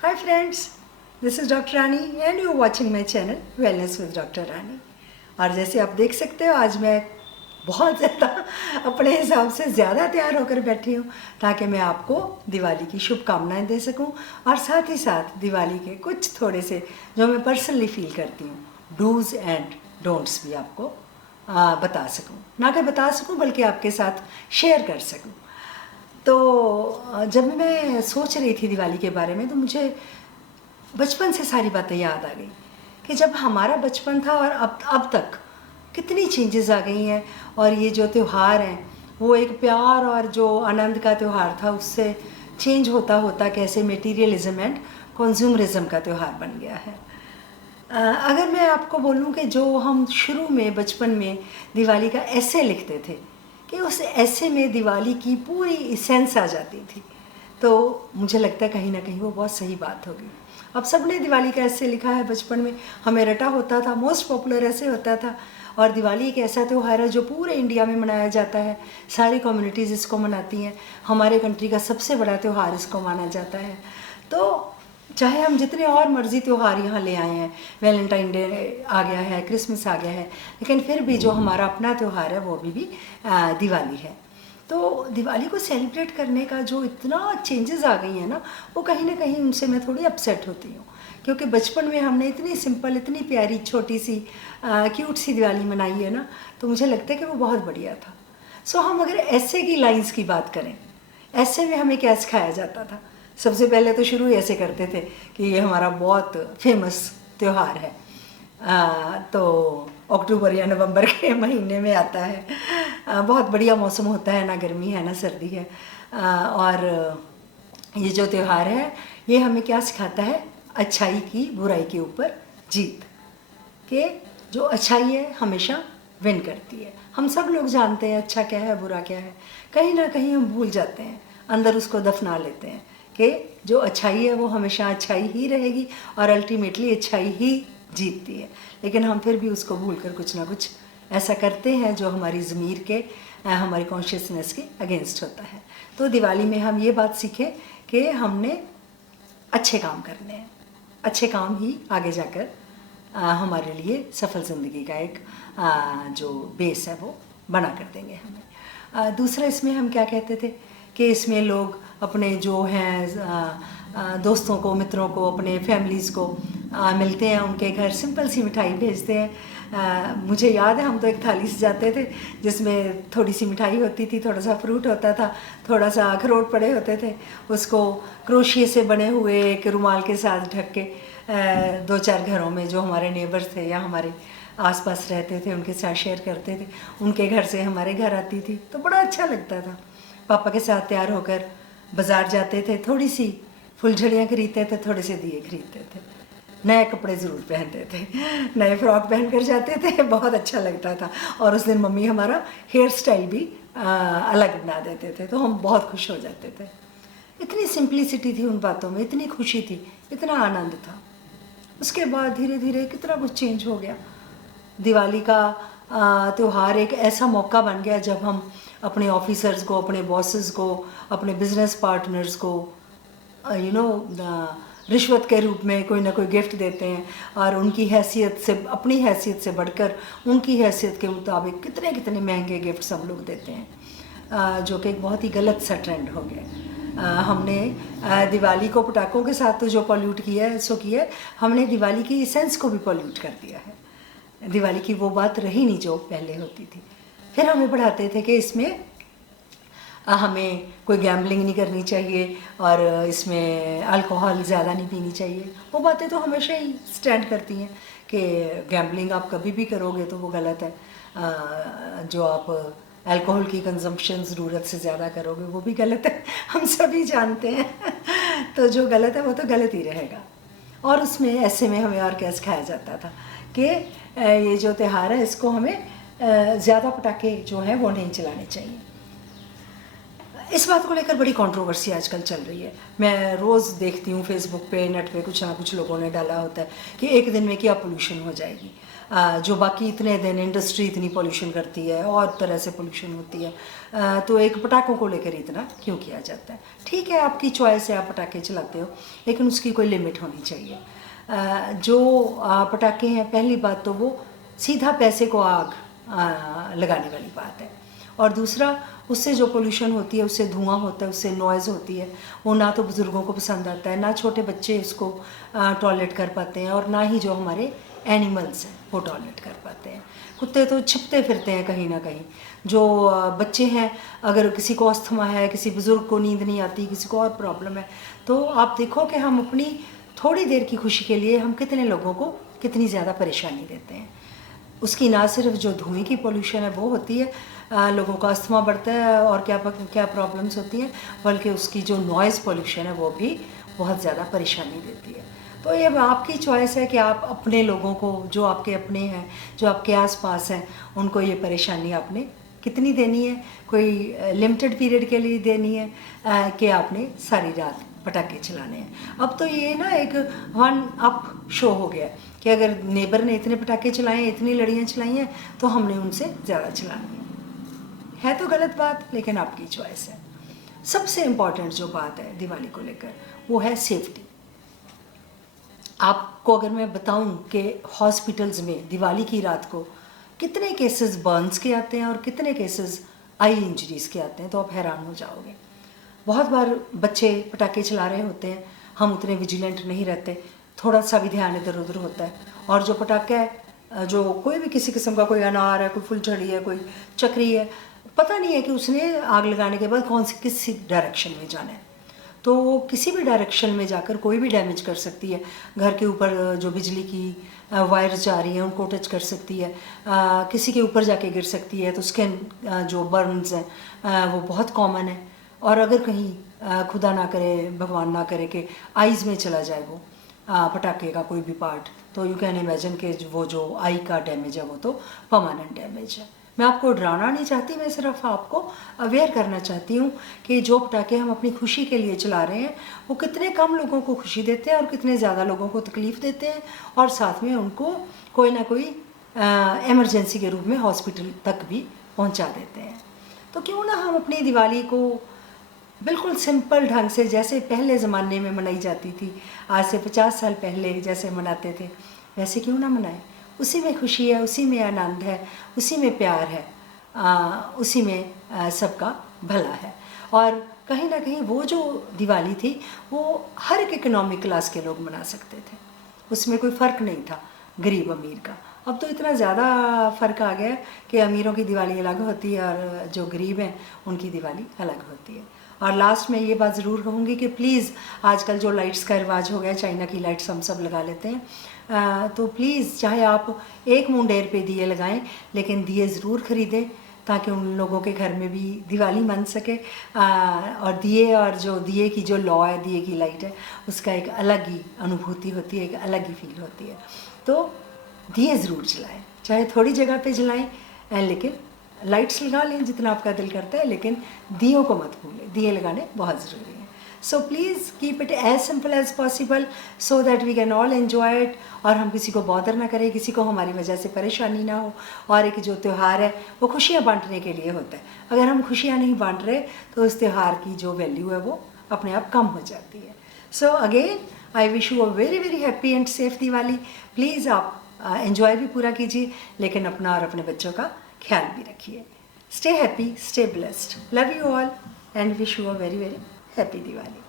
Hi friends, this is Dr. Rani and you are watching my channel Wellness with Dr. Rani। और जैसे आप देख सकते हो आज मैं बहुत ज़्यादा अपने हिसाब से ज़्यादा तैयार होकर बैठी हूँ ताकि मैं आपको दिवाली की शुभकामनाएं दे सकूँ और साथ ही साथ दिवाली के कुछ थोड़े से जो मैं पर्सनली फील करती हूँ डूज़ एंड डोंट्स भी आपको बता सकूँ, ना कि बता सकूँ बल्कि आपके साथ शेयर कर सकूँ। तो जब मैं सोच रही थी दिवाली के बारे में तो मुझे बचपन से सारी बातें याद आ गई कि जब हमारा बचपन था और अब तक कितनी चेंजेस आ गई हैं। और ये जो त्यौहार हैं वो एक प्यार और जो आनंद का त्यौहार था उससे चेंज होता होता कैसे मटेरियलिज्म एंड कंज्यूमरिज्म का त्यौहार बन गया है। अगर मैं आपको बोलूं कि जो हम शुरू में बचपन में दिवाली का ऐसे लिखते थे कि उस ऐसे में दिवाली की पूरी इसेंस आ जाती थी, तो मुझे लगता है कहीं ना कहीं वो बहुत सही बात होगी। अब सबने दिवाली का ऐसे लिखा है, बचपन में हमें रटा होता था, मोस्ट पॉपुलर ऐसे होता था। और दिवाली एक ऐसा त्यौहार है जो पूरे इंडिया में मनाया जाता है, सारी कम्युनिटीज़ इसको मनाती हैं, हमारे कंट्री का सबसे बड़ा त्यौहार इसको माना जाता है। तो चाहे हम जितने और मर्जी त्यौहार यहाँ ले आए हैं, वैलेंटाइन डे आ गया है, क्रिसमस आ गया है, लेकिन फिर भी जो हमारा अपना त्यौहार है वो भी दिवाली है। तो दिवाली को सेलिब्रेट करने का जो इतना चेंजेस आ गई हैं ना, वो कहीं ना कहीं उनसे मैं थोड़ी अपसेट होती हूँ, क्योंकि बचपन में हमने इतनी सिंपल, इतनी प्यारी, छोटी सी क्यूट सी दिवाली मनाई है ना, तो मुझे लगता है कि वो बहुत बढ़िया था। सो हम अगर ऐसे की लाइंस की बात करें, ऐसे में हमें क्या सिखाया जाता था? सबसे पहले तो शुरू ही ऐसे करते थे कि ये हमारा बहुत फेमस त्यौहार है, तो अक्टूबर या नवंबर के महीने में आता है। बहुत बढ़िया मौसम होता है, ना गर्मी है ना सर्दी है। और ये जो त्यौहार है ये हमें क्या सिखाता है? अच्छाई की बुराई के ऊपर जीत, कि जो अच्छाई है हमेशा विन करती है। हम सब लोग जानते हैं अच्छा क्या है बुरा क्या है, कहीं ना कहीं हम भूल जाते हैं, अंदर उसको दफना लेते हैं कि जो अच्छाई है वो हमेशा अच्छाई ही रहेगी और अल्टीमेटली अच्छाई ही जीतती है। लेकिन हम फिर भी उसको भूल कर कुछ ना कुछ ऐसा करते हैं जो हमारी ज़मीर के, हमारी कॉन्शियसनेस के अगेंस्ट होता है। तो दिवाली में हम ये बात सीखें कि हमने अच्छे काम करने हैं, अच्छे काम ही आगे जाकर हमारे लिए सफल ज़िंदगी का एक जो बेस है वो बना कर देंगे हमें। दूसरा इसमें हम क्या कहते थे कि इसमें लोग अपने जो हैं दोस्तों को, मित्रों को, अपने फैमिलीज़ को मिलते हैं, उनके घर सिंपल सी मिठाई भेजते हैं। मुझे याद है हम तो एक थाली से जाते थे जिसमें थोड़ी सी मिठाई होती थी, थोड़ा सा फ्रूट होता था, थोड़ा सा अखरोट पड़े होते थे, उसको क्रोशिये से बने हुए एक रुमाल के साथ ढक के दो चार घरों में जो हमारे नेबर्स थे या हमारे आसपास रहते थे उनके साथ शेयर करते थे। उनके घर से हमारे घर आती थी तो बड़ा अच्छा लगता था। पापा के साथ तैयार होकर बाज़ार जाते थे, थोड़ी सी फुलझड़ियाँ खरीदते थे, थोड़े से दिए खरीदते थे, नए कपड़े ज़रूर पहनते थे, नए फ्रॉक पहन कर जाते थे, बहुत अच्छा लगता था। और उस दिन मम्मी हमारा हेयर स्टाइल भी अलग बना देते थे, तो हम बहुत खुश हो जाते थे। इतनी सिंप्लिसिटी थी उन बातों में, इतनी खुशी थी, इतना आनंद था। उसके बाद धीरे धीरे कितना कुछ चेंज हो गया। दिवाली का त्यौहार एक ऐसा मौका बन गया जब हम अपने ऑफिसर्स को, अपने बॉसेस को, अपने बिजनेस पार्टनर्स को रिश्वत के रूप में कोई ना कोई गिफ्ट देते हैं, और उनकी हैसियत से, अपनी हैसियत से बढ़कर उनकी हैसियत के मुताबिक कितने कितने महंगे गिफ्ट्स हम लोग देते हैं, जो कि एक बहुत ही गलत सा ट्रेंड हो गया। हमने दिवाली को पटाखों के साथ तो जो पॉल्यूट किया है सो किया है, हमने दिवाली की इसेंस को भी पॉल्यूट कर दिया है। दिवाली की वो बात रही नहीं जो पहले होती थी। फिर हमें पढ़ाते थे कि इसमें हमें कोई गैम्बलिंग नहीं करनी चाहिए और इसमें अल्कोहल ज़्यादा नहीं पीनी चाहिए। वो बातें तो हमेशा ही स्टैंड करती हैं कि गैम्बलिंग आप कभी भी करोगे तो वो गलत है, जो आप अल्कोहल की कंजम्पशन ज़रूरत से ज़्यादा करोगे वो भी गलत है, हम सभी जानते हैं। तो जो गलत है वो तो गलत ही रहेगा। और उसमें ऐसे में हमें और क्या सिखाया जाता था कि ये जो त्यौहार है इसको हमें ज़्यादा पटाखे जो हैं वो नहीं चलाने चाहिए। इस बात को लेकर बड़ी कंट्रोवर्सी आजकल चल रही है। मैं रोज़ देखती हूँ फेसबुक पे, नेट पे कुछ ना कुछ लोगों ने डाला होता है कि एक दिन में क्या पोल्यूशन हो जाएगी, जो बाकी इतने दिन इंडस्ट्री इतनी पोल्यूशन करती है और तरह से पोल्यूशन होती है, तो एक पटाखों को लेकर इतना क्यों किया जाता है। ठीक है, आपकी चॉइस है, आप पटाखे चलाते हो, लेकिन उसकी कोई लिमिट होनी चाहिए। जो पटाखे हैं, पहली बात तो वो सीधा पैसे को आग लगाने वाली बात है, और दूसरा उससे जो पोल्यूशन होती है, उससे धुआं होता है, उससे नॉइज़ होती है, वो ना तो बुज़ुर्गों को पसंद आता है, ना छोटे बच्चे उसको टॉलरेट कर पाते हैं, और ना ही जो हमारे एनिमल्स हैं वो टॉलरेट कर पाते हैं। कुत्ते तो छिपते फिरते हैं कहीं ना कहीं। जो बच्चे हैं, अगर किसी को अस्थमा है, किसी बुज़ुर्ग को नींद नहीं आती, किसी को और प्रॉब्लम है, तो आप देखो कि हम अपनी थोड़ी देर की खुशी के लिए हम कितने लोगों को कितनी ज़्यादा परेशानी देते हैं। उसकी ना सिर्फ जो धुएं की पोल्यूशन है वो होती है, लोगों का अस्थमा बढ़ता है और क्या प्रॉब्लम्स होती हैं, बल्कि उसकी जो नॉइज़ पोल्यूशन है वो भी बहुत ज़्यादा परेशानी देती है। तो ये आपकी चॉइस है कि आप अपने लोगों को, जो आपके अपने हैं, जो आपके आसपास हैं, उनको ये परेशानी आपने कितनी देनी है। कोई लिमिटेड पीरियड के लिए देनी है कि आपने सारी रात पटाखे चलाने हैं। अब तो ये ना एक वन अप शो हो गया कि अगर नेबर ने इतने पटाखे चलाए हैं, इतनी लड़ियाँ चलाई हैं, तो हमने उनसे ज़्यादा चलानी है तो गलत बात, लेकिन आपकी चॉइस है। सबसे इम्पॉर्टेंट जो बात है दिवाली को लेकर वो है सेफ्टी। आपको अगर मैं बताऊं कि हॉस्पिटल्स में दिवाली की रात को कितने केसेस बर्न्स के आते हैं और कितने केसेस आई इंजरीज़ के आते हैं, तो आप हैरान हो जाओगे। बहुत बार बच्चे पटाखे चला रहे होते हैं, हम उतने विजिलेंट नहीं रहते, थोड़ा सा भी ध्यान इधर उधर होता है, और जो पटाखा है, जो कोई भी किसी किस्म का, कोई अनार है, कोई फुलझड़ी है, कोई चक्री है, पता नहीं है कि उसने आग लगाने के बाद किस डायरेक्शन में जाना है, तो वो किसी भी डायरेक्शन में जाकर कोई भी डैमेज कर सकती है। घर के ऊपर जो बिजली की वायर्स जा रही हैं उनको टच कर सकती है, किसी के ऊपर जाके गिर सकती है, तो स्किन जो बर्न्स हैं वो बहुत कॉमन है। और अगर कहीं खुदा ना करे, भगवान ना करे कि आइज़ में चला जाए वो पटाखे का कोई भी पार्ट, तो यू कैन इमेजिन कि वो जो आई का डैमेज है वो तो परमानेंट डैमेज है। मैं आपको डराना नहीं चाहती, मैं सिर्फ आपको अवेयर करना चाहती हूँ कि जो पटाखे हम अपनी खुशी के लिए चला रहे हैं वो कितने कम लोगों को खुशी देते हैं और कितने ज़्यादा लोगों को तकलीफ़ देते हैं, और साथ में उनको कोई ना कोई एमरजेंसी के रूप में हॉस्पिटल तक भी पहुँचा देते हैं। तो क्यों ना हम अपनी दिवाली को बिल्कुल सिंपल ढंग से, जैसे पहले ज़माने में मनाई जाती थी, आज से 50 साल पहले जैसे मनाते थे, वैसे क्यों ना मनाएं। उसी में खुशी है, उसी में आनंद है, उसी में प्यार है, उसी में सबका भला है। और कहीं ना कहीं वो जो दिवाली थी वो हर एक इकोनॉमिक क्लास के लोग मना सकते थे, उसमें कोई फ़र्क नहीं था गरीब अमीर का। अब तो इतना ज़्यादा फ़र्क आ गया कि अमीरों की दिवाली अलग होती है और जो गरीब हैं उनकी दिवाली अलग होती है। और लास्ट में ये बात ज़रूर कहूँगी कि प्लीज़, आजकल जो लाइट्स का रिवाज हो गया, चाइना की लाइट्स हम सब लगा लेते हैं, तो प्लीज़ चाहे आप एक मुंडेर पे दिए लगाएं, लेकिन दिए ज़रूर ख़रीदें ताकि उन लोगों के घर में भी दिवाली मन सके। और दिए, और जो दिए की जो लॉ है, दिए की लाइट है, उसका एक अलग ही अनुभूति होती है, एक अलग ही फील होती है। तो दिए ज़रूर जलाएं, चाहे थोड़ी जगह पे जलाएं, लेकिन लाइट्स लगा लें जितना आपका दिल करता है, लेकिन दियों को मत भूलें, दिए लगाने बहुत ज़रूरी हैं। So please keep it as simple as possible so that we can all enjoy it, और हम किसी को बॉदर ना करें, किसी को हमारी वजह से परेशानी ना हो। और एक जो त्यौहार है वो खुशियाँ बांटने के लिए होता है, अगर हम खुशियाँ नहीं बांट रहे तो उस त्यौहार की जो वैल्यू है वो अपने आप कम हो जाती है। So again I wish you a very very happy and safe Diwali. Please आप एंजॉय भी पूरा कीजिए, लेकिन अपना और अपने बच्चों का ख्याल भी रखिए। Stay happy, stay blessed, love you all and wish you a very very happy Diwali.